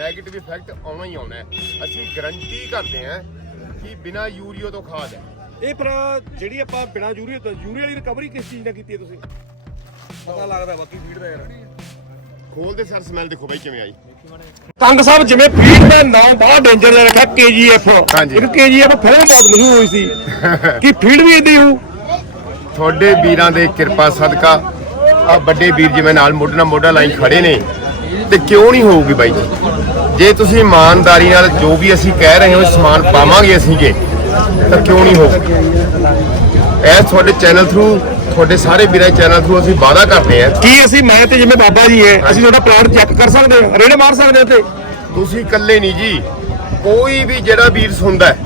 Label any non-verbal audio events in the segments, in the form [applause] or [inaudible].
Negative effect ਆਉਣਾ ਹੀ ਆਉਣਾ ਹੈ। ਅਸੀਂ ਗਰੰਟੀ ਕਰਦੇ ਹਾਂ ਕਿ ਬਿਨਾ ਯੂਰੀਆ ਤੋਂ ਖਾਦ ਹੈ। ਇਹ ਫਿਰ ਜਿਹੜੀ ਆਪਾਂ ਬਿਨਾ ਯੂਰੀਆ ਤੋਂ ਯੂਰੀਆ ਵਾਲੀ ਰਿਕਵਰੀ ਕਿਸ ਚੀਜ਼ ਨਾਲ ਕੀਤੀ ਹੈ ਤੁਸੀਂ? ਪਤਾ ਲੱਗਦਾ ਬਾਕੀ ਫੀਡ ਦਾ ਯਾਰ। ਖੋਲਦੇ ਸਰ ਸਮੈਲ ਦੇਖੋ ਬਾਈ ਕਿਵੇਂ ਆਈ। ਕੰਗ ਸਾਹਿਬ ਜਿਵੇਂ ਫੀਡ ਦਾ ਨਾਮ ਬਹੁਤ ਡੇਂਜਰ ਦਾ ਰੱਖਿਆ ਕੇਜੀਐਫ ਹਾਂਜੀ। ਇੱਕ ਕੇਜੀਐਫ ਫਿਲਮ ਬਹੁਤ ਮਸ਼ਹੂਰ ਹੋਈ ਸੀ। [laughs] ਕੀ ਫੀਡ ਵੀ ਇਦਾਂ ਹੀ ਹੋਊ? ਤੁਹਾਡੇ ਵੀਰਾਂ ਦੇ ਕਿਰਪਾ ਸਦਕਾ ਆ ਵੱਡੇ ਵੀਰ ਜਿਵੇਂ ਨਾਲ ਮੋਢੇ ਨਾਲ ਮੋਢਾ ਲਾਈ ਖੜੇ ਨੇ ਤੇ ਕਿਉਂ ਨਹੀਂ ਹੋਊਗੀ ਬਾਈ ਜੀ ਜੇ ਤੁਸੀਂ ਇਮਾਨਦਾਰੀ ਨਾਲ ਜੋ ਵੀ ਅਸੀਂ ਕਹਿ ਰਹੇ ਹਾਂ ਉਹ ਸਮਾਨ ਪਾਵਾਂਗੇ ਅਸੀਂਗੇ ਤਾਂ ਕਿਉਂ ਨਹੀਂ ਹੋਊਗੀ ਇਹ ਤੁਹਾਡੇ ਚੈਨਲ ਥਰੂ ਤੁਹਾਡੇ ਸਾਰੇ ਵੀਰਾਂ ਦੇ ਚੈਨਲ ਥਰੂ ਅਸੀਂ ਵਾਅਦਾ ਕਰਦੇ ਹਾਂ ਕੀ ਅਸੀਂ ਮੈਂ ਤੇ ਜਿਵੇਂ ਬਾਬਾ ਜੀ ਹੈ ਅਸੀਂ ਤੁਹਾਡਾ ਪਲਾਟ ਚੈੱਕ ਕਰ ਸਕਦੇ ਹਾਂ ਰੇੜੇ ਮਾਰ ਸਕਦੇ ਹਾਂ ਤੇ ਤੁਸੀਂ ਇਕੱਲੇ ਨਹੀਂ ਜੀ ਕੋਈ ਵੀ ਜਿਹੜਾ ਵੀਰ ਸੁਣਦਾ ਹੈ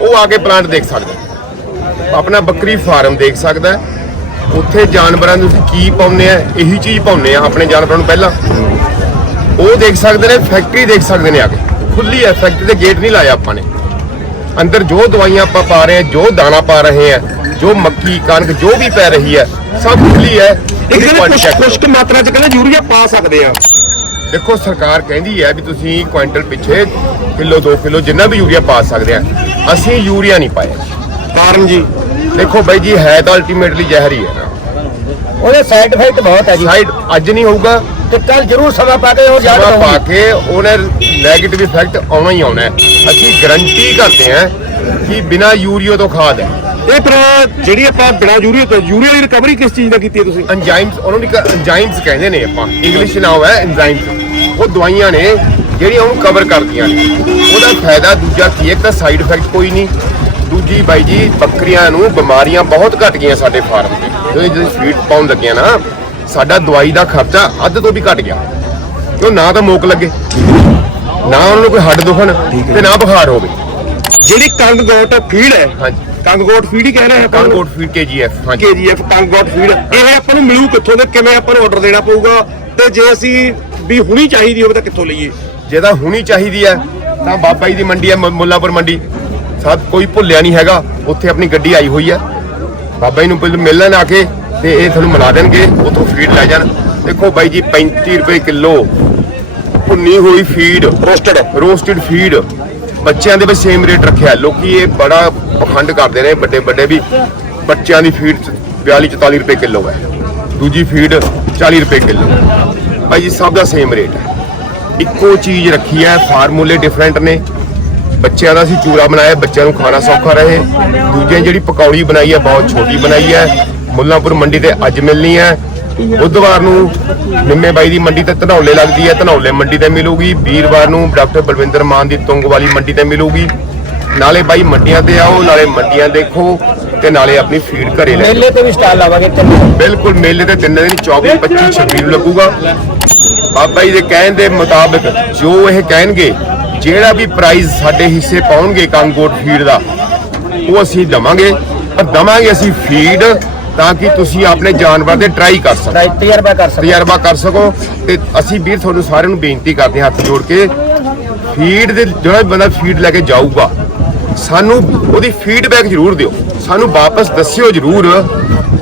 ਉਹ ਆ ਕੇ ਪਲਾਂਟ ਦੇਖ ਸਕਦਾ। ਆਪਣਾ ਬੱਕਰੀ ਫਾਰਮ ਦੇਖ ਸਕਦਾ ਹੈ। ਉੱਥੇ ਜਾਨਵਰਾਂ ਨੂੰ ਤੁਸੀਂ ਕੀ ਪਾਉਂਦੇ ਆ ਇਹੀ ਚੀਜ਼ ਪਾਉਂਦੇ ਆ ਆਪਣੇ ਜਾਨਵਰਾਂ ਨੂੰ ਪਹਿਲਾਂ। ਉਹ ਦੇਖ ਸਕਦੇ ਨੇ ਫੈਕਟਰੀ ਦੇਖ ਸਕਦੇ ਨੇ ਆ ਕੇ। ਖੁੱਲੀ ਹੈ ਫੈਕਟਰੀ ਦੇ ਗੇਟ ਨਹੀਂ ਲਾਇਆ ਆਪਾਂ ਨੇ। ਅੰਦਰ ਜੋ ਦਵਾਈਆਂ ਆਪਾਂ ਪਾ ਰਹੇ ਹਾਂ ਜੋ ਦਾਣਾ ਪਾ ਰਹੇ ਹਾਂ ਜੋ ਮੱਕੀ ਕਣਕ ਜੋ ਵੀ ਪੈ ਰਹੀ ਹੈ ਸਭ ਖੁੱਲੀ ਹੈ ਇੱਕ। ਖੁਸ਼ਕ ਮਾਤਰਾ ਚ ਕਹਿੰਦੇ ਯੂਰੀਆ ਪਾ ਸਕਦੇ ਆ। ਦੇਖੋ ਸਰਕਾਰ ਕਹਿੰਦੀ ਹੈ ਵੀ ਤੁਸੀਂ ਕੁਇੰਟਲ ਪਿੱਛੇ ਕਿਲੋ 2 ਕਿਲੋ ਜਿੰਨਾ ਵੀ ਯੂਰੀਆ ਪਾ ਸਕਦੇ ਆ ਅਸੀਂ ਯੂਰੀਆ ਨਹੀਂ ਪਾਇਆ। ਕਾਰਨ ਜੀ। ਦੇਖੋ ਬਾਈ ਜੀ ਹੈ ਤਾਂ ਅਲਟੀਮੇਟਲੀ ਜ਼ਹਿਰ ਹੀ ਹੈ ਨਾ। ਉਹਦੇ ਸਾਈਡ ਇਫੈਕਟ ਬਹੁਤ ਹੈ ਜੀ। ਸਾਈਡ ਅੱਜ ਨਹੀਂ ਹੋਊਗਾ। ਤੇ ਕੱਲ ਜ਼ਰੂਰ ਸਮਾਂ ਪਾ ਕੇ ਉਹ ਯਾਦ ਸਮਾਂ ਪਾ ਰਹੂਗੀ। ਕੇ ਉਹਨੇ 네ਗੇਟਿਵ ਇਫੈਕਟ ਆਉਣਾ ਹੀ ਆਉਣਾ ਹੈ। ਅਸੀਂ ਗਰੰਟੀ ਕਰਦੇ ਹਾਂ ਕਿ ਬਿਨਾ ਯੂਰੀਆ ਤੋਂ ਖਾਦ ਹੈ। ਇਹ ਫਿਰ ਜਿਹੜੀ ਆਪਾਂ ਬਿਨਾ ਯੂਰੀਆ ਤੋਂ ਯੂਰੀਆ ਵਾਲੀ ਰਿਕਵਰੀ ਕਿਸ ਚੀਜ਼ ਨਾਲ ਕੀਤੀ ਹੈ ਤੁਸੀਂ? ਐਂਜ਼ਾਈਮਸ ਉਹਨਾਂ ਨੂੰ ਐਂਜ਼ਾਈਮਸ ਕਹਿੰਦੇ ਨੇ ਆਪਾਂ। ਇੰਗਲਿਸ਼ ਨਾਮ ਹੈ ਐਂਜ਼ਾਈਮਸ ਉਹ ਦਵਾਈਆਂ ਨੇ ਜਿਹੜੀਆਂ ਉਹਨੂੰ ਕਵਰ ਕਰਦੀਆਂ ਨੇ। ਉਹਦਾ ਫਾਇਦਾ ਦੂਜਾ ਕੀ ਹੈ? ਇੱਕ ਤਾਂ ਸਾਈਡ ਇਫੈਕਟ ਕੋਈ ਨਹੀਂ। ਦੂਜੀ ਬਾਈ ਜੀ ਬੱਕਰੀਆਂ ਨੂੰ ਬਿਮਾਰੀਆਂ ਬਹੁਤ ਘਟ ਗਈਆਂ ਸਾਡੇ ਫਾਰਮ 'ਤੇ। ਜਦੋਂ ਜਦੋਂ ਫੀਡ ਪਾਉਣ ਲੱਗਿਆ ਨਾ ਸਾਡਾ ਦਵਾਈ ਦਾ ਖਰਚਾ ਅੱਧ ਤੋਂ ਵੀ ਘਟ ਗਿਆ। ਕਿਉਂ ਨਾ ਤਾਂ ਮੋਕ ਲੱਗੇ ਨਾ ਉਹਨਾਂ ਨੂੰ ਕੋਈ ਹੱਡ ਦੁਖਣ ਤੇ ਨਾ ਬੁਖਾਰ ਹੋਵੇ। ਜਿਹੜੀ ਕੰਗ ਗੋਟ ਫੀਡ ਹੈ ਹਾਂਜੀ। ਕੰਗ ਗੋਟ ਫੀਡ ਹੀ ਕਹਿ ਰਹੇ ਆਪਾਂ ਕਾਨਕੋਟ ਫੀਡ ਕੇਜੀਐਫ ਹਾਂਜੀ। KGF Kang goat feed. ਇਹ ਆਪਾਂ ਨੂੰ ਮਿਲੂ ਕਿੱਥੋਂ ਤੇ ਕਿਵੇਂ ਆਪਾਂ ਨੂੰ ਆਰਡਰ ਦੇਣਾ ਪਊਗਾ ਤੇ ਜੇ ਅਸੀਂ ਵੀ ਹੁਣੀ ਚਾਹੀਦੀ ਹੋਵੇ ਤਾਂ ਕਿੱਥੋਂ ਲਈਏ? ਜੇ ਤਾਂ ਹੁਣੀ ਚਾਹੀਦੀ ਹੈ ਤਾਂ ਬਾਬਾ ਜੀ ਦੀ ਮੰਡੀ ਹੈ ਮ- ਮੁੱਲਾਪੁਰ ਮੰਡੀ। ਸਭ ਕੋਈ ਭੁੱਲਿਆ ਨਹੀਂ ਹੈਗਾ ਉੱਥੇ ਆਪਣੀ ਗੱਡੀ ਆਈ ਹੋਈ ਹੈ ਬਾਬਾ ਜੀ ਨੂੰ ਮਿਲਣ ਆ ਕੇ ਤੇ ਇਹ ਤੁਹਾਨੂੰ ਮਿਲਾ ਦੇਣਗੇ ਉੱਥੋਂ ਫੀਡ ਲੈ ਜਾਣ। ਦੇਖੋ ਬਾਈ ਜੀ 35 ਰੁਪਏ ਕਿਲੋ ਭੁੰਨੀ ਹੋਈ ਫੀਡ ਰੋਸਟਡ ਰੋਸਟਡ ਫੀਡ ਬੱਚਿਆਂ ਦੇ ਵਿੱਚ ਸੇਮ ਰੇਟ ਰੱਖਿਆ। ਲੋਕੀ ਇਹ ਬੜਾ ਪਖੰਡ ਕਰਦੇ ਨੇ ਵੱਡੇ ਵੱਡੇ ਵੀ। ਬੱਚਿਆਂ ਦੀ ਫੀਡ 42 44 ਰੁਪਏ ਕਿਲੋ ਹੈ। ਦੂਜੀ ਫੀਡ 40 ਰੁਪਏ ਕਿਲੋ। ਭਾਈ ਜੀ ਸਭ ਦਾ ਸੇਮ ਰੇਟ ਹੈ। ਇੱਕੋ ਚੀਜ਼ ਰੱਖੀ ਹੈ ਫਾਰਮੂਲੇ ਡਿਫਰੈਂਟ ਨੇ। ਬੱਚਿਆਂ ਦਾ ਅਸੀਂ ਚੂਰਾ ਬਣਾਇਆ ਬੱਚਿਆਂ ਨੂੰ ਖਾਣਾ ਸੌਖਾ ਰਹੇ। ਦੂਜੇ ਜਿਹੜੀ ਪਕੌੜੀ ਬਣਾਈ ਹੈ ਬਹੁਤ ਛੋਟੀ ਬਣਾਈ ਹੈ। ਮੁੱਲਾਂਪੁਰ ਮੰਡੀ ਤੇ ਅੱਜ ਮਿਲਣੀ ਹੈ। ਬੁੱਧਵਾਰ ਨੂੰ ਨਿੰਮੇ ਬਾਈ ਦੀ ਮੰਡੀ ਤੇ ਧਨੌਲੇ ਲੱਗਦੀ ਹੈ। ਧਨੌਲੇ ਮੰਡੀ ਤੇ ਮਿਲੂਗੀ। ਵੀਰਵਾਰ ਨੂੰ ਡਾਕਟਰ ਬਲਵਿੰਦਰ ਮਾਨ ਦੀ ਤੁੰਗ ਵਾਲੀ ਮੰਡੀ ਤੇ ਮਿਲੂਗੀ। ਨਾਲੇ ਬਾਈ ਮੰਡੀਆਂ ਤੇ ਆਓ ਨਾਲੇ ਮੰਡੀਆਂ ਦੇਖੋ ਤੇ ਨਾਲੇ ਆਪਣੀ ਫੀਡ ਘਰੇ ਲੈ। ਮੇਲੇ ਤੇ ਵੀ ਸਟਾਲ ਲਾਵਾਂਗੇ ਬਿਲਕੁਲ ਮੇਲੇ ਤੇ ਤਿੰਨ ਦਿਨ 24 25 26 ਨੂੰ ਲੱਗੂਗਾ। ਬਾਬਾ ਜੀ ਦੇ ਕਹਿਣ ਦੇ ਮੁਤਾਬਕ ਜੋ ਇਹ ਕਹਿਣਗੇ ਜਿਹੜਾ ਵੀ ਪ੍ਰਾਈਜ਼ ਸਾਡੇ ਹਿੱਸੇ ਪਾਉਣਗੇ ਕੰਗੋਟ ਫੀਡ ਦਾ ਉਹ ਅਸੀਂ ਦਵਾਂਗੇ। ਪਰ ਦਵਾਂਗੇ ਅਸੀਂ ਫੀਡ ਤਾਂ ਕਿ ਤੁਸੀਂ ਆਪਣੇ ਜਾਨਵਰ ਦੇ ਟਰਾਈ ਕਰ ਸਕੋ। ਤਜਰਬਾ ਕਰ ਸਕਦੇ ਤਜਰਬਾ ਕਰ ਸਕੋ ਤੇ ਅਸੀਂ ਵੀਰ ਤੁਹਾਨੂੰ ਸਾਰਿਆਂ ਨੂੰ ਬੇਨਤੀ ਕਰਦੇ ਹਾਂ ਹੱਥ ਜੋੜ ਕੇ ਫੀਡ ਦੇ ਜਿਹੜਾ ਬੰਦਾ ਫੀਡ ਲੈ ਕੇ ਜਾਊਗਾ ਸਾਨੂੰ ਉਹਦੀ ਫੀਡਬੈਕ ਜ਼ਰੂਰ ਦਿਓ। ਸਾਨੂੰ ਵਾਪਸ ਦੱਸਿਓ ਜ਼ਰੂਰ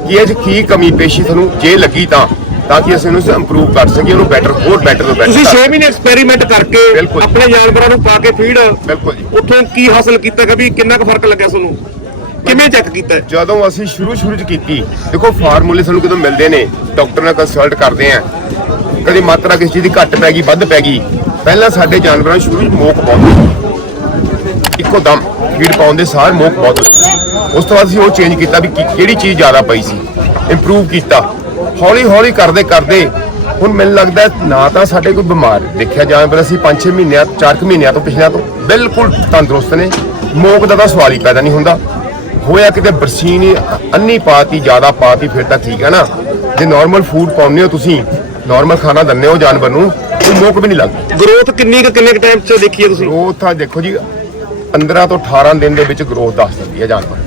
ਕਿ ਇਹ ਕੀ ਕਮੀ ਪੇਸ਼ੀ ਤੁਹਾਨੂੰ ਜੇ ਲੱਗੀ ਤਾਂ। ਤਾਂ ਕਿ ਅਸੀਂ ਉਹਨੂੰ ਇੰਪਰੂਵ ਕਰ ਸਕੀਏ ਉਹਨੂੰ ਬੈਟਰ ਹੋਰ ਬੈਟਰ ਤੋਂ ਤੁਸੀਂ ਬੈਟਰ 6 ਮਹੀਨੇ ਐਕਸਪੈਰੀਮੈਂਟ ਕਰਕੇ। ਆਪਣੇ ਜਾਨਵਰਾਂ ਨੂੰ ਪਾ ਕੇ ਫੀਡ ਬਿਲਕੁਲ ਜੀ। ਉੱਥੋਂ ਕੀ ਹਾਸਲ ਕੀਤਾ ਕਿ ਵੀ ਕਿੰਨਾ ਕੁ ਫ਼ਰਕ ਲੱਗਿਆ ਤੁਹਾਨੂੰ? ਕਿਵੇਂ ਚੈੱਕ ਕੀਤਾ? ਜਦੋਂ ਅਸੀਂ ਸ਼ੁਰੂ ਸ਼ੁਰੂ ਚ ਕੀਤੀ ਦੇਖੋ ਫਾਰਮੂਲੇ ਸਾਨੂੰ ਕਿਦੋਂ ਮਿਲਦੇ ਨੇ ਡਾਕਟਰ ਨਾਲ ਕੰਸਲਟ ਕਰਦੇ ਆ। ਕਦੀ ਮਾਤਰਾ ਕਿਸੇ ਚੀਜ਼ ਦੀ ਘੱਟ ਪੈ ਗਈ ਵੱਧ ਪੈ ਗਈ ਪਹਿਲਾਂ ਸਾਡੇ ਜਾਨਵਰਾਂ ਸ਼ੁਰੂ ਚ ਮੋਕ ਬਹੁਤ ਇੱਕੋ ਦਮ ਫੀਡ ਪਾਉਣ ਦੇ ਸਾਰ ਮੋਕ ਬਹੁਤ। ਉਸ ਤੋਂ ਬਾਅਦ ਅਸੀਂ ਉਹ ਚੇਂਜ ਕੀਤਾ ਵੀ ਕਿਹੜੀ ਚੀਜ਼ ਜ਼ਿਆਦਾ ਪਈ ਸੀ। ਇੰਪਰੂਵ ਕੀਤਾ। ਹੌਲੀ ਹੌਲੀ ਕਰਦੇ ਕਰਦੇ ਹੁਣ ਮੈਨੂੰ ਲੱਗਦਾ ਨਾ ਤਾਂ ਸਾਡੇ ਕੋਈ ਬਿਮਾਰ ਦੇਖਿਆ ਜਾਨਵਰ ਅਸੀਂ 5-6 ਮਹੀਨਿਆਂ 4 ਮਹੀਨਿਆਂ ਤੋਂ ਪਿਛਲਿਆਂ ਤੋਂ ਬਿਲਕੁਲ ਤੰਦਰੁਸਤ ਨੇ। ਮੋਕ ਦਾ ਤਾਂ ਸਵਾਲ ਹੀ ਪੈਦਾ ਨਹੀਂ ਹੁੰਦਾ। ਹੋਇਆ ਕਿਤੇ ਬਰਸੀਨ ਅੰਨੀ ਪਾਤੀ ਜ਼ਿਆਦਾ ਪਾਤੀ ਫਿਰ ਤਾਂ ਠੀਕ ਹੈ ਨਾ। ਜੇ ਨਾਰਮਲ ਫੂਡ ਪਾਉਂਦੇ ਹੋ ਤੁਸੀਂ ਨਾਰਮਲ ਖਾਣਾ ਦਿੰਦੇ ਹੋ ਜਾਨਵਰ ਨੂੰ ਉਹ ਮੋਕ ਵੀ ਨਹੀਂ ਲੱਗਦੀ। ਗਰੋਥ ਕਿੰਨੀ ਕੁ ਕਿੰਨੇ ਟਾਈਮ 'ਚ ਦੇਖੀ ਹੈ ਤੁਸੀਂ? ਗਰੋਥ ਆ ਦੇਖੋ ਜੀ 15 ਤੋਂ 18 ਦਿਨ ਦੇ ਵਿੱਚ ਗਰੋਥ ਦੱਸ ਦਿੰਦੀ ਹੈ ਜਾਨਵਰ।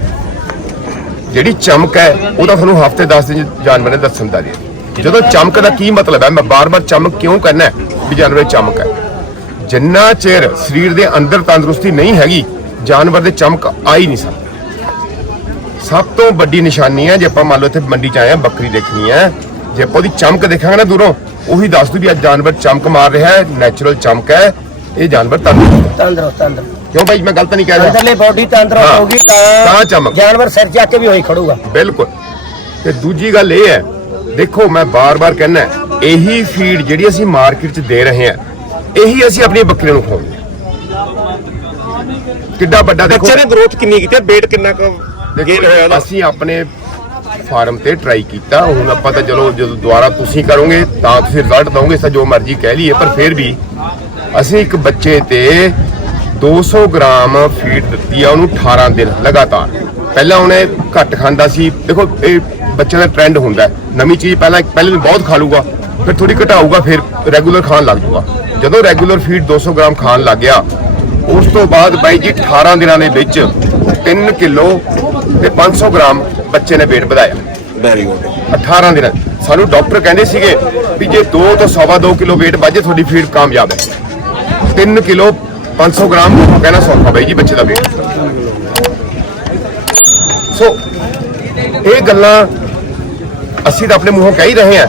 ਜਿਹੜੀ ਚਮਕ ਹੈ, ਉਹ ਤਾਂ ਤੁਹਾਨੂੰ ਹਫ਼ਤੇ 10 ਦਿਨ ਜਾਨਵਰ ਨੇ ਦੱਸਣ ਦਾ ਜੀ। ਜਦੋਂ ਚਮਕ ਦਾ ਕੀ ਮਤਲਬ ਹੈ? ਮੈਂ ਬਾਰ-ਬਾਰ ਚਮਕ ਕਿਉਂ ਕਹਿੰਦਾ ਵੀ ਜਾਨਵਰ ਚਮਕ ਹੈ? ਜਿੰਨਾ ਚਿਰ ਸਰੀਰ ਦੇ ਅੰਦਰ ਤੰਦਰੁਸਤੀ ਨਹੀਂ ਹੈਗੀ, ਜਾਨਵਰ ਦੇ ਚਮਕ ਆ ਹੀ ਨਹੀਂ ਸਕਦੀ। ਸਭ ਤੋਂ ਵੱਡੀ ਨਿਸ਼ਾਨੀ ਹੈ, ਜੇ ਆਪਾਂ ਮੰਨ ਲਓ ਇੱਥੇ ਮੰਡੀ 'ਚ ਆਏ ਆ ਬੱਕਰੀ ਦੇਖਣੀ ਹੈ, ਜੇ ਆਪਾਂ ਉਹਦੀ ਚਮਕ ਦੇਖਾਂਗੇ ਨਾ ਦੂਰੋਂ, ਉਹੀ ਦੱਸ ਦੂ ਵੀ ਅੱਜ ਜਾਨਵਰ ਚਮਕ ਮਾਰ ਰਿਹਾ ਹੈ ਨੈਚੁਰਲ ਚਮਕ ਹੈ, ਇਹ ਜਾਨਵਰ ਤੰਦਰੁਸਤ ਤੰਦਰੁਸਤ ਤੰਦਰੁਸਤ। ਕਿਉਂ ਬਾਈ ਮੈਂ ਗਲਤ ਨਹੀਂ ਕਹਿ ਰਿਹਾ? ਅੰਦਰਲੇ ਬੋਡੀ ਤੰਦਰੁਸਤ ਹਾਂ, ਹੋਊਗੀ ਤਾਂ ਤਾਂ ਚਮਕ। ਜਾਨਵਰ ਸਿਰ ਚੱਕ ਕੇ ਵੀ ਹੋਈ ਖੜੂਗਾ। ਬਿਲਕੁਲ। ਤੇ ਦੂਜੀ ਗੱਲ ਇਹ ਹੈ ਦੇਖੋ ਮੈਂ ਬਾਰ-ਬਾਰ ਕਹਿੰਦਾ ਇਹੀ ਫੀਡ ਜਿਹੜੀ ਅਸੀਂ ਮਾਰਕੀਟ 'ਚ ਦੇ ਰਹੇ ਹਾਂ ਇਹੀ ਅਸੀਂ ਆਪਣੀਆਂ ਬੱਕਰੀਆਂ ਨੂੰ ਖਵਾਉਂਦੇ ਹਾਂ। ਕਿੱਡਾ ਵੱਡਾ ਦੇਖੋ। ਬੱਚੇ ਨੇ ਗਰੋਥ ਕਿੰਨੀ ਕੀਤੀ ਹੈ? weight ਕਿੰਨਾ ਕੁ ਗੇਨ ਹੋਇਆ ਉਹਦਾ? ਅਸੀਂ ਆਪਣੇ ਫਾਰਮ ਤੇ ਟਰਾਈ ਕੀਤਾ ਹੁਣ ਆਪਾਂ ਤਾਂ ਚਲੋ ਜਦੋਂ ਦੁਬਾਰਾ ਤੁਸੀਂ ਕਰੋਗੇ ਤਾਂ ਤੁਸੀਂ ਰਿਜ਼ਲਟ ਦਵੋਗੇ ਤਾਂ ਜੋ ਮਰਜ਼ੀ ਕਹਿ ਲਈਏ ਪਰ ਫਿਰ ਵੀ ਅਸੀਂ ਇੱਕ ਬੱਚੇ ਤੇ 200 ਗ੍ਰਾਮ ਫੀਡ ਦਿੱਤੀ ਆ ਉਹਨੂੰ 18 ਦਿਨ ਲਗਾਤਾਰ। ਪਹਿਲਾਂ ਉਹਨੇ ਘੱਟ ਖਾਂਦਾ ਸੀ। ਦੇਖੋ ਇਹ ਬੱਚੇ ਦਾ ਟ੍ਰੈਂਡ ਹੁੰਦਾ। ਨਵੀਂ ਚੀਜ਼ ਪਹਿਲਾਂ ਪਹਿਲੇ ਦਿਨ ਬਹੁਤ ਖਾ ਲੂਗਾ ਫਿਰ ਥੋੜੀ ਘਟਾਊਗਾ ਫਿਰ ਰੈਗੂਲਰ ਖਾਣ ਲੱਗ ਜਾਊਗਾ ਜਦੋਂ ਰੈਗੂਲਰ ਫੀਡ 200 ਗ੍ਰਾਮ ਖਾਣ ਲੱਗ ਗਿਆ ਉਸ ਤੋਂ ਬਾਅਦ ਬਾਈ ਜੀ 18 ਦਿਨਾਂ ਦੇ ਵਿੱਚ 3 ਕਿਲੋ ਤੇ 500 ਗ੍ਰਾਮ ਬੱਚੇ ਨੇ weight ਵਧਾਇਆ। ਵੈਰੀ ਗੁੱਡ 18 ਦਿਨਾਂ ਸਾਨੂੰ ਡਾਕਟਰ ਕਹਿੰਦੇ ਸੀਗੇ ਵੀ ਜੇ 2 ਤੋਂ ਸਵਾ 2 ਕਿਲੋ weight ਵੱਜੇ ਤੁਹਾਡੀ ਫੀਡ ਕਾਮਯਾਬ ਹੈ। 3 ਕਿਲੋ 500 ਗ੍ਰਾਮ ਕਹਿਣਾ ਸੌਖਾ ਬਾਈ ਜੀ ਬੱਚੇ ਦਾ weight ਸੋ ਇਹ ਗੱਲਾਂ ਅਸੀਂ ਤਾਂ ਆਪਣੇ ਮੂੰਹੋਂ ਕਹਿ ਹੀ ਰਹੇ ਹਾਂ।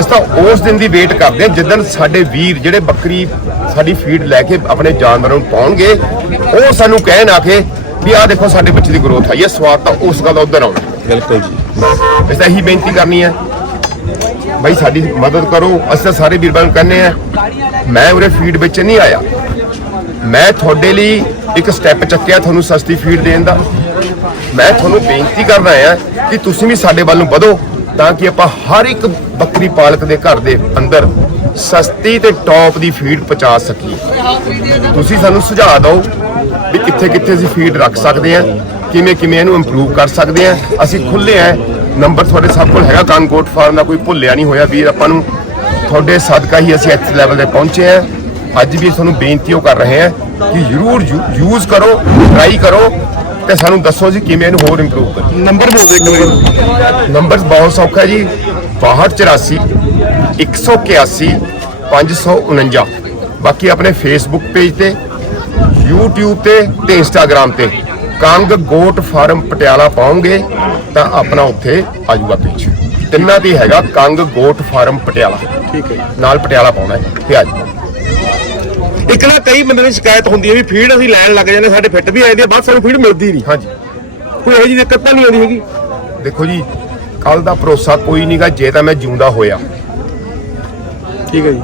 ਅਸੀਂ ਤਾਂ ਉਸ ਦਿਨ ਦੀ ਵੇਟ ਕਰਦੇ ਹਾਂ ਜਿੱਦਣ ਸਾਡੇ ਵੀਰ ਜਿਹੜੇ ਬੱਕਰੀ ਸਾਡੀ ਫੀਡ ਲੈ ਕੇ ਆਪਣੇ ਜਾਨਵਰਾਂ ਨੂੰ ਪਾਉਣਗੇ ਉਹ ਸਾਨੂੰ ਕਹਿਣ ਆ ਕੇ ਵੀ ਆਹ ਦੇਖੋ ਸਾਡੇ ਬੱਚੇ ਦੀ ਗਰੋਥ ਆਈ ਹੈ ਸਵਾਦ ਤਾਂ ਉਸ ਗੱਲ ਦਾ ਉਧਰ ਆਉਣਾ। ਬਿਲਕੁਲ ਜੀ। ਅਸੀਂ ਤਾਂ ਇਹੀ ਬੇਨਤੀ ਕਰਨੀ ਹੈ ਭਾਈ ਸਾਡੀ ਮਦਦ ਕਰੋ। ਅਸੀਂ ਤਾਂ ਸਾਰੇ ਵੀਰਾਂ ਨੂੰ ਕਹਿੰਦੇ ਆ ਮੈਂ ਉਰੇ ਫੀਡ ਵਿੱਚ ਨਹੀਂ ਆਇਆ। ਮੈਂ ਤੁਹਾਡੇ ਲਈ ਇੱਕ ਸਟੈਪ ਚੱਕਿਆ ਤੁਹਾਨੂੰ ਸਸਤੀ ਫੀਡ ਦੇਣ ਦਾ। ਮੈਂ ਤੁਹਾਨੂੰ ਬੇਨਤੀ ਕਰਦਾ ਆ ਕਿ ਤੁਸੀਂ ਵੀ ਸਾਡੇ ਵੱਲ ਨੂੰ ਵਧੋ ਤਾਂ ਕਿ ਆਪਾਂ ਹਰ ਇੱਕ ਬੱਕਰੀ ਪਾਲਕ ਦੇ ਘਰ ਦੇ ਅੰਦਰ ਸਸਤੀ ਤੇ ਟੌਪ ਦੀ ਫੀਡ ਪਹੁੰਚਾ ਸਕੀਏ। ਤੁਸੀਂ ਸਾਨੂੰ ਸੁਝਾਅ ਦਿਓ ਵੀ ਕਿੱਥੇ ਕਿੱਥੇ ਅਸੀਂ ਫੀਡ ਰੱਖ ਸਕਦੇ ਆ ਕਿਵੇਂ ਕਿਵੇਂ ਇਹਨੂੰ ਇੰਪਰੂਵ ਕਰ ਸਕਦੇ ਆ ਅਸੀਂ ਖੁੱਲੇ ਆ ਨੰਬਰ ਤੁਹਾਡੇ ਸਭ ਕੋਲ ਹੈਗਾ ਕੰਗੋਟ ਫਾਰਮ ਦਾ ਕੋਈ ਭੁੱਲਿਆ ਨਹੀਂ ਹੋਇਆ ਵੀਰ ਆਪਾਂ ਨੂੰ। ਤੁਹਾਡੇ ਸਦਕਾ ਹੀ ਅਸੀਂ ਇਸ ਲੈਵਲ ਤੇ ਪਹੁੰਚੇ ਆ ਅੱਜ ਵੀ ਤੁਹਾਨੂੰ ਬੇਨਤੀ ਉਹ ਕਰ ਰਹੇ ਆ ਕਿ ਜ਼ਰੂਰ ਯੂਜ਼ ਕਰੋ ਟਰਾਈ ਕਰੋ ਤੇ ਸਾਨੂੰ ਦੱਸੋ ਜੀ ਕਿਵੇਂ ਇਹਨੂੰ ਹੋਰ ਇੰਪਰੂਵ ਕਰੀਏ। ਨੰਬਰ ਬੋਲ ਦੇ ਇੱਕ ਵਾਰੀ। ਨੰਬਰ ਬਹੁਤ ਸੌਖਾ ਜੀ 6284 181 549 ਬਾਕੀ ਆਪਣੇ ਫੇਸਬੁੱਕ ਪੇਜ ਤੇ YouTube ਤੇ ਤੇ Instagram ਤੇ ਕੰਗ ਗੋਟ ਫਾਰਮ ਪਟਿਆਲਾ ਪਾਉਂਗੇ ਤਾਂ ਆਪਣਾ ਉੱਥੇ ਆ ਜਾਊਗਾ ਪੇਜ ਤਿੰਨਾਂ ਦੀ ਹੈਗਾ ਕੰਗ ਗੋਟ ਫਾਰਮ ਪਟਿਆਲਾ। ਠੀਕ ਹੈ ਨਾਲ ਪਟਿਆਲਾ ਪਾਉਣਾ ਹੈ ਤੇ ਆ ਜਾਊਗਾ ਇੱਕ ਨਾ ਕਈ ਬੰਦੇ ਦੀ ਸ਼ਿਕਾਇਤ ਹੁੰਦੀ ਹੈ ਵੀ ਫੀਡ ਅਸੀਂ ਲੈਣ ਲੱਗ ਜਾਂਦੇ ਸਾਡੇ ਫਿੱਟ ਵੀ ਆ ਜਾਂਦੀ ਹੈ ਬਾਅਦ ਸਾਨੂੰ ਫੀਡ ਮਿਲਦੀ ਨਹੀਂ। ਹਾਂਜੀ। ਕੋਈ ਇਹੋ ਜਿਹੀ ਦਿੱਕਤ ਤਾਂ ਨਹੀਂ ਆਉਂਦੀ ਹੈਗੀ? ਦੇਖੋ ਜੀ ਕੱਲ ਦਾ ਭਰੋਸਾ ਕੋਈ ਨਹੀਂਗਾ ਜੇ ਤਾਂ ਮੈਂ ਜਿਉਂਦਾ ਹੋਇਆ। ਠੀਕ ਹੈ ਜੀ।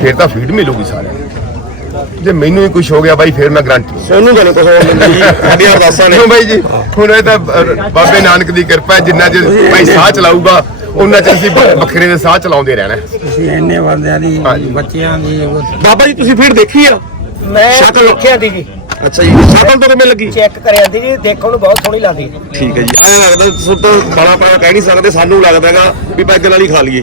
ਫਿਰ ਤਾਂ ਫੀਡ ਮਿਲੂਗੀ ਸਾਰਿਆਂ ਨੂੰ। ਜੇ ਮੈਨੂੰ ਹੀ ਕੁਝ ਹੋ ਗਿਆ ਬਾਈ ਫਿਰ ਮੈਂ ਗਰੰਟੀ ਸੋਨੂੰ ਤੁਹਾਨੂੰ ਕੁਝ ਹੋਰ ਦਿੰਦੀ ਜੀ ਸਾਡੀਆਂ ਅਰਦਾਸਾਂ ਨੇ। ਕਿਉਂ ਬਾਈ ਜੀ? ਹੁਣ ਇਹ ਤਾਂ ਬਾਬੇ ਨਾਨਕ ਦੀ ਕਿਰਪਾ ਹੈ, ਜਿੰਨਾ ਚਿਰ ਭਾਈ ਸਾਹ ਚਲਾਊਗਾ ਉਹਨਾਂ ਚਿਰ ਅਸੀਂ ਬੱਕਰੇ ਦੇ ਸਾਹ ਚਲਾਉਂਦੇ ਰਹਿਣਾ ਹੈ। ਅਸੀਂ ਇੰਨੇ ਬੰਦਿਆਂ ਦੀ। ਬੱਚਿਆਂ ਦੀ ਉਹ ਬਾਬਾ ਜੀ ਤੁਸੀਂ ਫੀਡ ਦੇਖੀ ਆ? ਮੈਂ ਸ਼ਕਲ- ਦੇਖਿਆ ਦੀ ਜੀ। ਅੱਛਾ ਜੀ ਸ਼ਕਲ ਤੋਂ ਕਿਵੇਂ ਲੱਗੀ? ਚੈੱਕ ਕਰਿਆ ਦੀ ਜੀ ਦੇਖਣ ਨੂੰ ਬਹੁਤ ਸੋਹਣੀ ਲੱਗਦੀ। ਠੀਕ ਹੈ ਜੀ ਐਂ ਲੱਗਦਾ ਸੁੱਤ ਬੜਾ ਪਾਇਆ ਕਹਿ ਨਹੀਂ ਸਕਦੇ ਸਾਨੂੰ ਲੱਗਦਾ ਹੈਗਾ ਵੀ ਪੈਗ ਨਾਲ ਹੀ ਖਾ ਲਈਏ।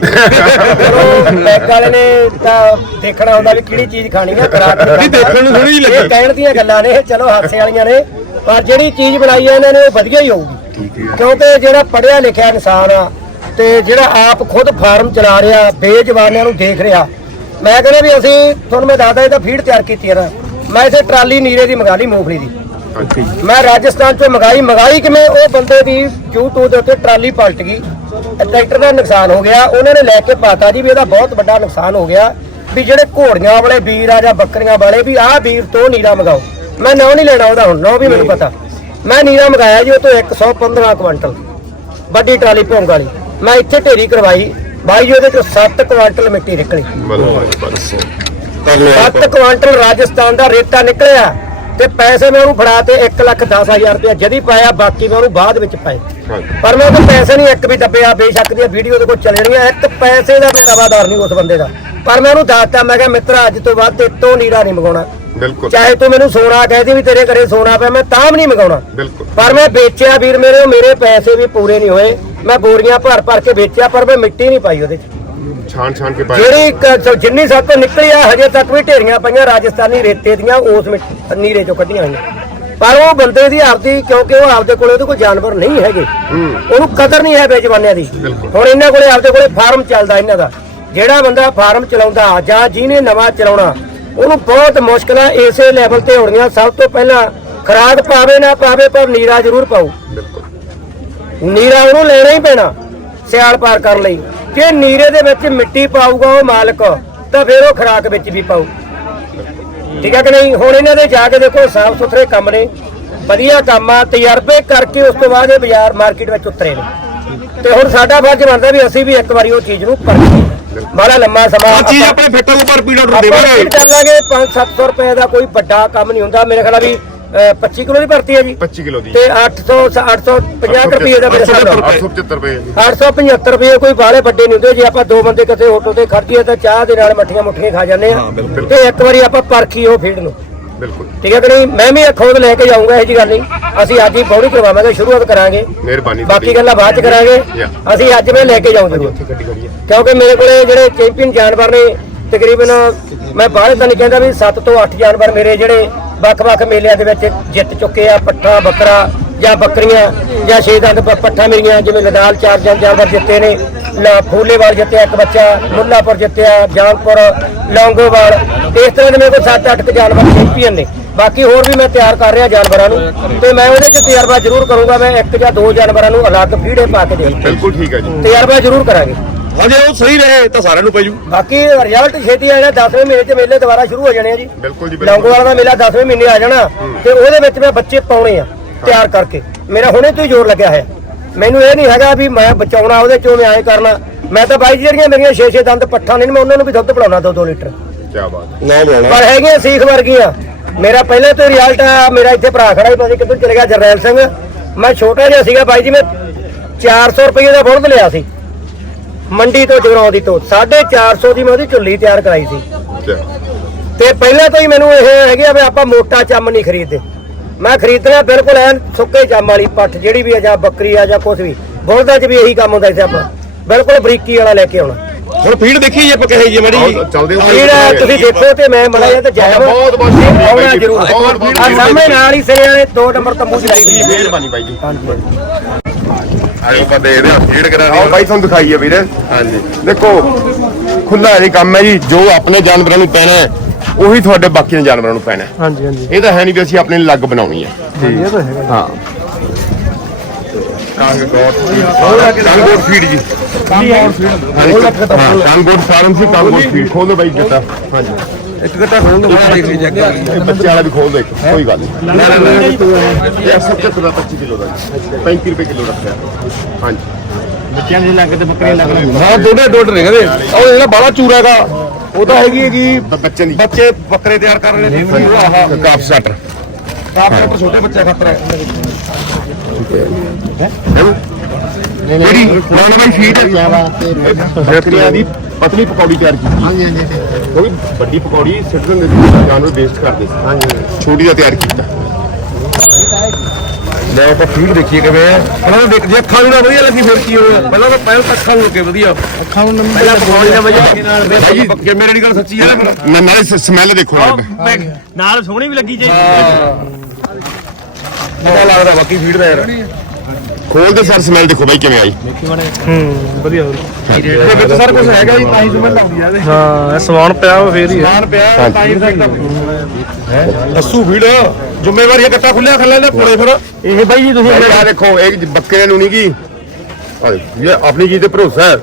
ਬੈਕ ਵਾਲੇ ਨੇ ਤਾਂ ਦੇਖਣਾ ਹੁੰਦਾ ਵੀ ਕਿਹੜੀ ਚੀਜ਼ ਖਾਣੀ ਆ ਖਰਾਬ ਨਹੀਂ ਦੇਖਣ ਨੂੰ ਥੋੜ੍ਹੀ ਜਿਹੀ ਲੱਗੀ। ਇਹ ਕਹਿਣ ਦੀਆਂ ਗੱਲਾਂ ਨੇ ਚਲੋ ਹਾਸੇ ਵਾਲੀਆਂ ਨੇ ਪਰ ਜਿਹੜੀ ਚੀਜ਼ ਬਣਾਈ ਆ ਇਹਨਾਂ ਨੇ ਉਹ ਵਧੀਆ ਹੀ ਹੋਊਗੀ। ਕਿਉਂਕਿ ਜਿਹੜਾ ਪੜ੍ਹਿਆ ਲਿਖਿਆ ਇਨਸਾਨ ਆ ਤੇ ਜਿਹੜਾ ਆਪ ਖੁਦ ਫਾਰਮ ਚਲਾ ਰਿਹਾ ਬੇਜਵਾਨਿਆਂ ਨੂੰ ਦੇਖ ਰਿਹਾ। ਮੈਂ ਕਹਿੰਦਾ ਵੀ ਅਸੀਂ ਤੁਹਾਨੂੰ ਮੈਂ ਦੱਸਦਾ ਇਹਦਾ ਫੀਡ ਤਿਆਰ ਕੀਤੀ ਹੈ ਨਾ। ਮੈਂ ਇਥੇ ਟਰਾਲੀ ਨੀਰੇ ਦੀ ਮੰਗਾ ਲਈ ਮੂੰਗਫਲੀ ਦੀ। ਮੈਂ ਰਾਜਸਥਾਨ ਚੋਂ ਮੰਗਾਈ ਮੰਗਾਈ ਕਿਵੇਂ? ਉਹ ਬੰਦੇ ਦੀ YouTube ਦੇ ਉੱਤੇ ਟਰਾਲੀ ਪਲਟ ਗਈ। ਟਰੈਕਟਰ ਦਾ ਨੁਕਸਾਨ ਹੋ ਗਿਆ। ਉਹਨਾਂ ਨੇ ਲੈ ਕੇ ਪਾਤਾ ਜੀ ਵੀ ਇਹਦਾ ਬਹੁਤ ਵੱਡਾ ਨੁਕਸਾਨ ਹੋ ਗਿਆ। ਵੀ ਜਿਹੜੇ ਘੋੜੀਆਂ ਵਾਲੇ ਵੀਰ ਆ ਜਾਂ ਬੱਕਰੀਆਂ ਵਾਲੇ ਵੀ ਆਹ ਵੀਰ ਤੋਂ ਨੀਰਾ ਮੰਗਾਓ। ਮੈਂ ਨਾਂ ਨਹੀਂ ਲੈਣਾ ਉਹਦਾ ਹੁਣ ਨਾਂ ਵੀ ਮੈਨੂੰ ਪਤਾ। ਮੈਂ ਨੀਰਾ ਮੰਗਾਇਆ ਜੀ ਉਹ ਤੋਂ 115 ਕੁਇੰਟਲ। ਵੱਡੀ ਟਰਾਲੀ ਭੋਂਗ ਵਾਲੀ। ਮੈਂ ਇੱਥੇ ਢੇਰੀ ਕਰਵਾਈ। ਬਾਈ ਜੀ ਉਹਦੇ ਚੋਂ 7 ਕੁਇੰਟਲ ਮਿੱਟੀ ਨਿਕਲੀ। ਲਿਆ 7 ਕੁਆਂਟਲ ਰਾਜਸਥਾਨ ਦਾ ਰੇਤਾ ਨਿਕਲਿਆ ਤੇ ਪੈਸੇ ਮੈਂ ਉਹਨੂੰ ਫੜਾ ਤੇ 1 ਲੱਖ 10000 ਰੁਪਇਆ ਜਦੀ ਪਾਇਆ ਬਾਕੀ ਮੈਂ ਉਹਨੂੰ ਬਾਅਦ ਵਿੱਚ ਪਾਏ। ਪਰ ਮੈਂ ਉਹਦੇ ਪੈਸੇ ਨਹੀਂ ਇੱਕ ਵੀ ਦੱਬਿਆ ਬੇਸ਼ੱਕ ਦੀ ਵੀਡੀਓ ਦੇ ਕੋਲ ਚੱਲ ਜਾਣੀਆਂ ਇੱਕ ਪੈਸੇ ਦਾ ਮੈਂ ਰਵਾਦਾਰ ਨਹੀਂ ਉਸ ਬੰਦੇ ਦਾ। ਪਰ ਮੈਂ ਉਹਨੂੰ ਦੱਸਤਾ ਮੈਂ ਕਿਹਾ ਮਿੱਤਰਾ ਅੱਜ ਤੋਂ ਬਾਅਦ ਤੇ ਤੋਂ ਨੀਰਾ ਨਹੀਂ ਮੰਗਾਉਣਾ। ਬਿਲਕੁਲ। ਚਾਹੇ ਤੂੰ ਮੈਨੂੰ ਸੋਨਾ ਕਹਿ ਦੇ ਵੀ ਤੇਰੇ ਘਰੇ ਸੋਨਾ ਪਿਆ ਮੈਂ ਤਾਂ ਵੀ ਨਹੀਂ ਮੰਗਾਉਣਾ। ਬਿਲਕੁਲ। ਪਰ ਮੈਂ ਵੇਚਿਆ ਵੀਰ ਮੇਰੇ ਮੇਰੇ ਪੈਸੇ ਵੀ ਪੂਰੇ ਨਹੀਂ ਹੋਏ। ਮੈਂ ਬੋਰੀਆਂ ਭਰ ਭਰ ਕੇ ਵੇਚਿਆ ਪਰ ਮੈਂ ਮਿੱਟੀ ਨਹੀਂ ਪਾਈ ਉਹਦੇ 'ਚ। ਛਾਣ ਛਾਣ ਕੇ ਪਾਏ ਜਿਹੜੀ ਕ- ਜਿੰਨੀ ਸਾਡੇ ਤੋਂ ਨਿਕਲੀ ਆ ਹਜੇ ਤੱਕ ਵੀ ਢੇਰੀਆਂ ਪਈਆਂ ਰਾਜਸਥਾਨੀ ਰੇਤੇ ਦੀਆਂ ਉਸ ਮਿੱਟ- ਨੀਰੇ ਚੋਂ ਕੱਢੀਆਂ ਹੋਈਆਂ। ਪਰ ਉਹ ਬੰਦੇ ਦੀ ਆਪਦੀ ਕਿਉਂਕਿ ਉਹ ਆਪਦੇ ਕੋਲੇ ਉਹਦੇ ਕੋਈ ਜਾਨਵਰ ਨਹੀਂ ਹੈਗੇ। ਉਹਨੂੰ ਕਦਰ ਨਹੀਂ ਹੈ ਬੇਜਵਾਨਿਆਂ ਦੀ। ਹੁਣ ਇਹਨਾਂ ਕੋਲੇ ਆਪਦੇ ਕੋਲੇ ਫਾਰਮ ਚੱਲਦਾ ਇਹਨਾਂ ਦਾ। ਜਿਹੜਾ ਬੰਦਾ ਫਾਰਮ ਚਲਾਉਂਦਾ ਜਾਂ ਜਿਹਨੇ ਨਵਾਂ ਚਲਾਉਣਾ ਉਹਨੂੰ ਬਹੁਤ ਮੁਸ਼ਕਲਾਂ ਇਸੇ ਲੈਵਲ ਤੇ ਹੋਣੀਆਂ। ਸਭ ਤੋਂ ਪਹਿਲਾਂ ਖਰਾਕ ਪਾਵੇ ਨਾ ਪਾਵੇ ਪਰ ਨੀਰਾ ਜ਼ਰੂਰ ਪਾਓ ਨੀਰਾ ਉਹਨੂੰ ਲੈਣਾ ਹੀ ਪੈਣਾ ਸਿਆਲ ਪਾਰ ਕਰਨ ਲਈ। ਜੇ ਨੀਰੇ ਦੇ ਵਿੱਚ ਮਿੱਟੀ ਪਾਊਗਾ ਉਹ ਮਾਲਕ ਤਾਂ ਫਿਰ ਉਹ ਖਰਾਕ ਵਿੱਚ ਵੀ ਪਾਊ। ਠੀਕ ਹੈ ਕਿ ਨਹੀਂ? ਹੁਣ ਇਹਨਾਂ ਦੇ ਜਾ ਕੇ ਦੇਖੋ ਸਾਫ਼ ਸੁਥਰੇ ਕੰਮ ਨੇ। ਵਧੀਆ ਕੰਮ ਆ ਤਜਰਬੇ ਕਰਕੇ ਉਸ ਤੋਂ ਬਾਅਦ ਇਹ ਬਾਜ਼ਾਰ ਮਾਰਕੀਟ ਵਿੱਚ ਉਤਰੇ ਨੇ। ਤੇ ਹੁਣ ਸਾਡਾ ਫਰਜ਼ ਬਣਦਾ ਵੀ ਅਸੀਂ ਵੀ ਇੱਕ ਵਾਰੀ ਉਹ ਚੀਜ਼ ਨੂੰ ਪਰਖੀਏ। ਬੜਾ ਲੰਮਾ ਸਮਾਂ ਆ ਚੀਜ਼ ਆਪਾਂ- ਆਪਣੇ ਫਿੱਟਾਂ ਉੱਪਰ ਪੀੜਾ ਆਪਾਂ ਦੇਵਾਂਗੇ ਫਿਰ ਕਰ ਲਾਂਗੇ 5-700 ਰੁਪਏ ਦਾ ਕੋਈ ਵੱਡਾ ਕੰਮ ਨਹੀਂ ਹੁੰਦਾ। ਮੇਰੇ ਖਿਆਲ ਆ ਵੀ 25 ਕਿਲੋ ਦੀ ਭਰਤੀ ਹੈ ਜੀ। 25 ਕਿਲੋ ਦੀ। ਤੇ 800 850 ਰੁਪਏ ਦਾ ਮੇਰੇ ਹਿਸਾਬ ਨਾਲ। 875 ਰੁਪਏ। 875 ਰੁਪਏ ਕੋਈ ਬਾਲੇ ਵੱਡੇ ਨਹੀਂ ਹੁੰਦੇ। ਜੇ ਆਪਾਂ ਦੋ ਬੰਦੇ ਕਿਤੇ ਹੋਟਲ ਤੇ ਖੜਦੀਏ ਤਾਂ ਚਾਹ ਦੇ ਨਾਲ ਮੱਠੀਆਂ ਮੁੱਠੀਆਂ ਖਾ ਜਾਂਦੇ ਆ। ਤੇ ਇੱਕ ਵਾਰੀ ਆਪਾਂ ਪਰਖੀ ਉਹ ਫੀਡ ਨੂੰ। ਬਿਲਕੁਲ। ਠੀਕ ਹੈ ਕਿ ਨਹੀਂ? ਮੈਂ ਵੀ ਇਹ ਖੁਦ ਲੈ ਕੇ ਜਾਊਂਗਾ ਇਹ ਜੀ ਗੱਲ ਨਹੀਂ। ਅਸੀਂ ਅੱਜ ਹੀ ਬੌੜੀ ਕਰਵਾਵਾਂਗੇ ਸ਼ੁਰੂਆਤ ਕਰਾਂਗੇ। ਮਿਹਰਬਾਨੀ ਬਾਕੀ ਗੱਲਾਂ ਬਾਅਦ ਚ ਕਰਾਂਗੇ. ਅਸੀਂ ਅੱਜ ਮੈਂ ਲੈ ਕੇ ਜਾਊਂਗਾ ਕਿਉਂਕਿ ਮੇਰੇ ਕੋਲੇ ਜਿਹੜੇ ਚੈਂਪੀਅਨ ਜਾਨਵਰ ਨੇ ਤਕਰੀਬਨ ਮੈਂ ਬਾਹਰ ਤਾਂ ਨਹੀਂ ਕਹਿੰਦਾ ਵੀ 7 ਤੋਂ 8 ਜਾਨਵਰ ਮੇਰੇ ਜਿਹੜੇ ਵੱਖ-ਵੱਖ ਮੇਲਿਆਂ ਦੇ ਵਿੱਚ ਜਿੱਤ ਚੁੱਕੇ ਆ ਪੱਠਾ ਬੱਕਰਾ ਜਾਂ ਬੱਕਰੀਆਂ ਜਾਂ ਛੇ ਦੰਦ ਪ- ਪੱਠਾ ਮੇਰੀਆਂ ਜਿਵੇਂ ਲਦਾਲ ਚਾਰ ਜਨ ਜਾਨਵਰ ਜਿੱਤੇ ਨੇ ਲਾ ਫੂਲੇਵਾਲ ਜਿੱਤਿਆ ਇੱਕ ਬੱਚਾ ਮੁੱਲਾਪੁਰ ਜਿੱਤਿਆ ਜਾਨਪੁਰ ਲੌਂਗੋਵਾਲ ਇਸ ਤਰ੍ਹਾਂ ਦੇ ਮੇਰੇ ਕੋਲ 7-8 ਜਾਨਵਰ ਚੈਂਪੀਅਨ ਨੇ। ਬਾਕੀ ਹੋਰ ਵੀ ਮੈਂ ਤਿਆਰ ਕਰ ਰਿਹਾ ਜਾਨਵਰਾਂ ਨੂੰ ਤੇ ਮੈਂ ਉਹਦੇ 'ਚ ਤਜਰਬਾ ਜ਼ਰੂਰ ਕਰੂੰਗਾ ਮੈਂ ਇੱਕ ਜਾਂ ਦੋ ਜਾਨਵਰਾਂ ਨੂੰ ਅਲੱਗ ਫੀੜੇ ਪਾ ਕੇ ਦੇਵਾਂਗਾ ਬਿਲਕੁਲ ਠੀਕ ਹੈ ਜੀ। ਤਜਰਬਾ ਜ਼ਰੂਰ ਕਰਾਂਗੇ। ਹਜੇ ਉਹ ਸਹੀ ਰਹੇ ਤਾਂ ਸਾਰਿਆਂ ਨੂੰ ਪੈ ਜੂ। ਬਾਕੀ ਰਿਜ਼ਲਟ ਛੇਤੀ ਆ ਜਾਣਾ 10ਵੇਂ ਮਹੀਨੇ 'ਚ ਮੇਲੇ ਦੁਬਾਰਾ ਸ਼ੁਰੂ ਹੋ ਜਾਣੇ ਆ ਜੀ। ਬਿਲਕੁਲ ਜੀ ਬਿਲਕੁਲ। ਲੌਂਗੋਵਾਲ ਦਾ ਮੇਲਾ 10ਵੇਂ ਮਹੀਨੇ ਆ ਜਾਣਾ ਤੇ ਉਹਦੇ ਵਿੱਚ ਮੈਂ ਬੱਚੇ ਪਾਉਣੇ ਆ ਤਿਆਰ ਕਰਕੇ। ਮੇਰਾ ਹੁਣੇ ਤੋਂ ਹੀ ਜ਼ੋਰ ਲੱਗਿਆ ਹੋਇਆ। ਮੈਨੂੰ ਇਹ ਨਹੀਂ ਹੈਗਾ ਵੀ ਮੈਂ ਬਚਾਉਣਾ ਉਹਦੇ ਚੋਂ ਮੈਂ ਐਂ ਕਰਨਾ। ਮੈਂ ਤਾਂ ਬਾਈ ਜੀ ਜਿਹੜੀਆਂ ਮੇਰੀਆਂ 6-6 ਦੰਦ ਪੱਠਾ ਨੇ ਮੈਂ ਉਹਨਾਂ ਨੂੰ ਵੀ ਦੁੱਧ ਪਿਲਾਉਣਾ 2-2 ਲੀਟਰ। ਕੀ ਬਾਤ ਨਾ ਬੁਲਾਣਾ ਪਰ ਹੈਗੀਆਂ ਸੀਖ ਵਰਗੀਆਂ। ਮੇਰਾ ਪਹਿਲੇ ਤੋਂ ਰਿਜ਼ਲਟ ਆ ਮੇਰਾ ਇੱਥੇ ਭਰਾ ਖੜਾ ਹੀ ਪਤਾ ਕਿੱਧਰ ਚਲੇ ਗਿਆ ਜਰਨੈਲ ਸਿੰਘ। ਮੈਂ ਛੋਟਾ ਜਿਹਾ ਸੀਗਾ ਬਾਈ ਜੀ ਮੈਂ 400 ਰੁਪਏ ਦਾ ਬੁਲਦ ਲਿਆ ਸੀ। ਮੰਡੀ ਤੋਂ ਜਗਰਾਉਂ ਦੀ ਤੋਂ 450 ਦੀ ਮੈਂ ਉਹਦੀ ਝੁੱਲੀ ਤਿਆਰ ਕਰਾਈ ਸੀ। ਤੇ ਪਹਿਲਾਂ ਤੋਂ ਹੀ ਮੈਨੂੰ ਇਹ ਹੈਗੇ ਆ ਵੀ ਆਪਾਂ ਮੋਟਾ ਚੰਮ ਨਹੀਂ ਖਰੀਦਦੇ। ਮੈਂ ਖਰੀਦਣਾ ਬਿਲਕੁਲ ਐਨ ਸੁੱਕੇ ਚੰਮ ਵਾਲੀ ਪੱਠ ਜਿਹੜੀ ਵੀ ਆ ਜਾਂ ਬੱਕਰੀ ਆ ਜਾਂ ਕੁਝ ਵੀ ਬੁਲਦਾਂ 'ਚ ਵੀ ਇਹੀ ਕੰਮ ਹੁੰਦਾ ਸੀ ਆਪਾਂ। ਬਿਲਕੁਲ ਬਰੀਕੀ ਵਾਲਾ ਲੈ ਕੇ ਆਉਣਾ। ਹੁਣ ਫੀਡ ਦੇਖੀ ਜੇ ਆਪਾਂ ਕਹੇ ਜੀ? ਮੜੀ ਚੱਲਦੇ ਤੁਸੀਂ ਦੇਖੋ ਤੇ ਮੈਂ ਮੜਾ ਜਾਂ ਤੇ ਜਾਇਆ ਬਹੁਤ ਬਹੁਤ ਆਉਣਾ। ਜ਼ਰੂਰ। ਆ ਸਾਹਮਣੇ ਨਾਲ ਹੀ ਸੇ ਵਾਲੇ ਦੋ ਨੰਬਰ ਤੰਬੂ ਚ ਲਾਈ ਜੀ ਗਈ ਮਿਹਰਬਾਨੀ ਬਾਈ ਜੀ। ਆਜੋ ਆਪਾਂ ਦੇਖਦੇ ਹਾਂ ਫੀਡ ਕਰਾ ਆਓ ਬਾਈ ਤੁਹਾਨੂੰ ਦਿਖਾਈਏ ਵੀਰੇ। ਹਾਂਜੀ। ਦੇਖੋ ਖੁੱਲਾ ਨਹੀਂ ਕੰਮ ਹੈ ਜੀ ਜੋ ਆਪਣੇ ਜਾਨਵਰਾਂ ਨੂੰ ਪੈਣਾ ਹੈ ਉਹੀ ਤੁਹਾਡੇ ਬਾਕੀ ਜਾਨਵਰਾਂ ਨੂੰ ਪੈਣਾ ਹੈ। ਹਾਂਜੀ ਹਾਂਜੀ। ਇਹ ਤਾਂ ਹੈ ਨਹੀਂ ਵੀ ਅਸੀਂ ਆਪਣੇ ਲਈ ਲੱਗ ਬਣਾਉਣੀ ਹੈ। ਇਹ ਤਾਂ ਹੈਗਾ। ਹਾਂ। ਕਾਂਗੋਟ ਕਾਂਗੋਟ ਫੀਡ ਜੀ। ਕਾਂਗੋਟ ਹਾਂ ਕਾਂਗੋਟ ਫਾਰਮ ਸੀ ਕਾਂਗੋਟ ਫੀਡ ਖੋਲ ਦੋ ਬਾਈ ਜੱਟਾ। ਹਾਂਜੀ। ਇੱਕ ਘੱਟਾ ਖੋਲ ਦੋ ਬਾਹਰ ਦੇਖ ਲਈ ਚੈੱਕ ਕਰ ਲਈ। ਬੱਚੇ ਵਾਲਾ ਵੀ ਖੋਲ ਦੋ ਕੋਈ ਗੱਲ ਨਹੀਂ। ਇਹ 70 ਦਾ 25 ਕਿਲੋ ਦਾ ਜੀ। 35 ਰੁਪਏ ਕਿਲੋ ਰੱਖਿਆ। ਹਾਂਜੀ। ਬੱਚਿਆਂ ਦੇ ਲੱਗ ਤੇ ਬੱਕਰੀਆਂ ਲੱਗ ਹਾਂ ਦੋਨੇ ਡੋਡ ਨੇ ਕਹਿੰਦੇ। ਉਹ ਜਿਹੜਾ ਬਾਲਾ ਚੂਰਾ ਹੈਗਾ ਉਹ ਤਾਂ ਹੈਗੀ ਹੈਗੀ ਬੱਚੇ ਦੀ ਬੱਚੇ ਬੱਕਰੇ ਤਿਆਰ ਕਰ ਰਹੇ ਨੇ। ਆਹ ਕਾਫ ਸਟਰ ਕਾਫੀ ਛੋਟੇ ਬੱਚੇ ਖਾਤਰ ਹੈ। ਮੇਰੀ ਪੁਰਾਣਾ ਬਾਈ ਫੀਡ ਬੱਕਰੀਆਂ ਦੀ ਪਤਲੀ ਪਕੌੜੀ ਤਿਆਰ ਕੀਤੀ। ਹਾਂਜੀ ਹਾਂਜੀ ਵੀ ਵੱਡੀ ਪਕੌੜੀ ਸਿੱਟ ਦਿੰਦੇ ਸੀ ਜਾਨਵਰ ਵੇਸਟ ਕਰਦੇ ਸੀ। ਹਾਂਜੀ ਛੋਟੀ ਦਾ ਤਿਆਰ ਕੀਤਾ। ਲੈ ਆਪਾਂ ਫੀਡ ਦੇਖੀਏ ਕਿਵੇਂ ਉਹਨਾਂ ਨੂੰ ਦੇਖ ਜੇ ਅੱਖਾਂ ਨੂੰ ਨਾ ਵਧੀਆ ਲੱਗੀ ਫਿਰ ਕੀ ਹੋਇਆ? ਪਹਿਲਾਂ ਤਾਂ ਪਹਿਲਾਂ ਤਾਂ ਅੱਖਾਂ ਨੂੰ ਲੱਗੇ ਵਧੀਆ। ਅੱਖਾਂ ਨੂੰ ਪਹਿਲਾਂ ਪਕੌੜੀ ਦਾ ਮਜ਼ਾ। ਕਿ ਮੇਰੇ ਵਾਲੀ ਗੱਲ ਸੱਚੀ ਹੈ ਨਾ ਨਾ ਨਾਲੇ ਸਮੈਲ ਦੇਖੋ ਨਾਲ ਨਾਲ ਸੋਹਣੀ ਵੀ ਲੱਗੀ ਜੇ। ਪਤਾ ਲੱਗਦਾ ਬਾਕੀ ਫੀਡ ਦਾ ਯਾਰ। ਖੋਲ ਦੇ ਸਰ ਸਮੈਲ ਦੇਖੋ ਬਾਈ ਕਿਵੇਂ ਆਈ। ਇਹਦੇ ਵਿੱਚ ਸਰ ਕੁਝ ਹੈਗਾ ਜੀ ਤਾਂ ਹੀ ਸਮਝ ਆਉਂਦੀ ਆ ਇਹਦੇ। ਹਾਂ ਇਹ ਸਮਾਨ ਪਿਆ ਵਾ ਫੇਰ ਹੀ ਆ। ਸਮਾਨ ਪਿਆ ਤਾਂ ਹੀ ਫੈਕਟ ਦੱਸੂ ਫੀਡ। ਜ਼ਿੰਮੇਵਾਰੀ ਕੱਟਾ ਖੁੱਲਿਆ ਖੱਲੇ ਦੇ ਪੁੜੇ ਫਿਰ। ਇਹ ਬਾਈ ਜੀ ਤੁਸੀਂ ਇਹ ਆਹ ਦੇਖੋ ਇਹ ਬੱਕਰੇ ਨੂੰ ਨਹੀਂ ਕੀ ਇਹ ਆਪਣੀ ਚੀਜ਼ ਤੇ ਭਰੋਸਾ ਹੈ।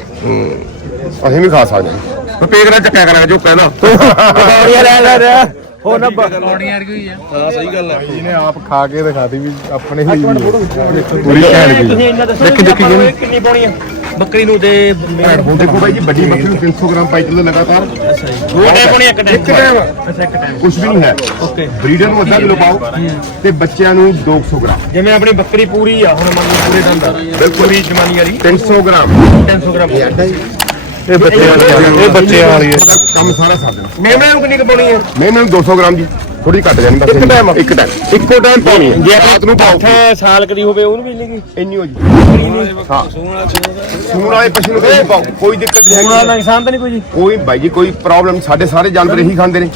ਅਸੀਂ ਵੀ ਖਾ ਸਕਦੇ ਹਾਂ। ਪੇਕ ਨਾਲ ਚੱਕਿਆ ਕਰਾਂਗੇ ਜੋ ਕਹਿਣਾ। [laughs] ਪਕੌੜੀਆਂ ਲੈ ਲੈ ਰਿਹਾ ਹੋ ਨਾ ਇਹਨੇ ਆਪ ਖਾ ਕੇ ਦਿਖਾਤੀ ਵੀ ਆਪਣੇ ਹੀ ਪੂਰੀ ਘੈਂਟ ਚੀਜ਼ ਤੁਸੀਂ ਇੰਨਾ ਦੱਸੋ ਦੇਖੀ ਦੇਖੀ ਜੀ। ਕਿੰਨੀ ਪਾਉਣੀ ਆ? ਬੱਕਰੀ ਨੂੰ ਤੇ ਦੇਖੋ ਬਾਈ ਜੀ ਵੱਡੀ ਬੱਕਰੀ ਨੂੰ 300 ਗ੍ਰਾਮ ਪਾਈ ਚੱਲਦੇ ਲਗਾਤਾਰ। ਦੋ ਟਾਈਮ ਪਾਉਣੀ ਇੱਕ ਟਾਈਮ। ਇੱਕ ਟਾਈਮ। ਅੱਛਾ ਇੱਕ ਟਾਈਮ। ਕੁਝ ਵੀ ਨਹੀਂ ਹੈ। ਓਕੇ। ਬਰੀਡਰ ਨੂੰ ਅੱਧਾ ਕਿਲੋ ਪਾਓ ਤੇ ਬੱਚਿਆਂ ਨੂੰ 200 ਗ੍ਰਾਮ। ਜਿਵੇਂ ਆਪਣੀ ਬੱਕਰੀ ਪੂਰੀ ਆ ਹੁਣ ਮੰਨ ਲਓ ਪੂਰੇ ਦੰਦ ਆ ਬਿਲਕੁਲ। ਪੂਰੀ ਜਮਾਨੀ ਵਾਲੀ। 300 ਗ੍ਰਾਮ। 300 ਗ੍ਰਾਮ। ਇਹ ਬੱਚੇ ਵਾਲੀ ਇਹ ਬੱਚੇ ਵਾਲੀ ਹੈ ਕੰਮ ਸਾਰਾ ਸਾਧ ਦੇਣਾ ਮੇਮਣੇ ਨੂੰ ਕਿੰਨੀ ਕੁ ਪਾਉਣੀ ਹੈ ਮੈਂ ਮੈਨੂੰ 200 ਗ੍ਰਾਮ ਦੀ ਥੋੜੀ ਘੱਟ ਜਾਣੀ ਬਸ ਇੱਕ ਟਾਈਮ? ਇੱਕ ਟਾਈਮ ਇੱਕੋ ਟਾਈਮ ਪਾਉਣੀ ਹੈ ਜੇ ਰਾਤ ਨੂੰ ਪਾਓ। ਅੱਠ ਸਾਲ ਕਦੀ ਹੋਵੇ ਉਹਨੂੰ ਵੀ ਲੈਗੀ ਇੰਨੀ ਹੋ ਜੀ। ਹਾਂ। ਸੂਣ ਵਾਲੇ ਪਸ਼ੂ ਨੂੰ ਕੋਈ ਪਾਓ। ਕੋਈ ਦਿੱਕਤ ਨਹੀਂ ਉਹਨਾਂ ਹੈਗੀ। ਦਾ ਨਿਸ਼ਾਨ ਤਾਂ ਨਹੀਂ ਕੋਈ ਜੀ। ਕੋਈ ਬਾਈ ਜੀ ਕੋਈ ਪ੍ਰੋਬਲਮ ਸਾਡੇ ਸਾਰੇ ਜਾਨਵਰ ਇਹੀ ਖਾਂਦੇ ਨੇ।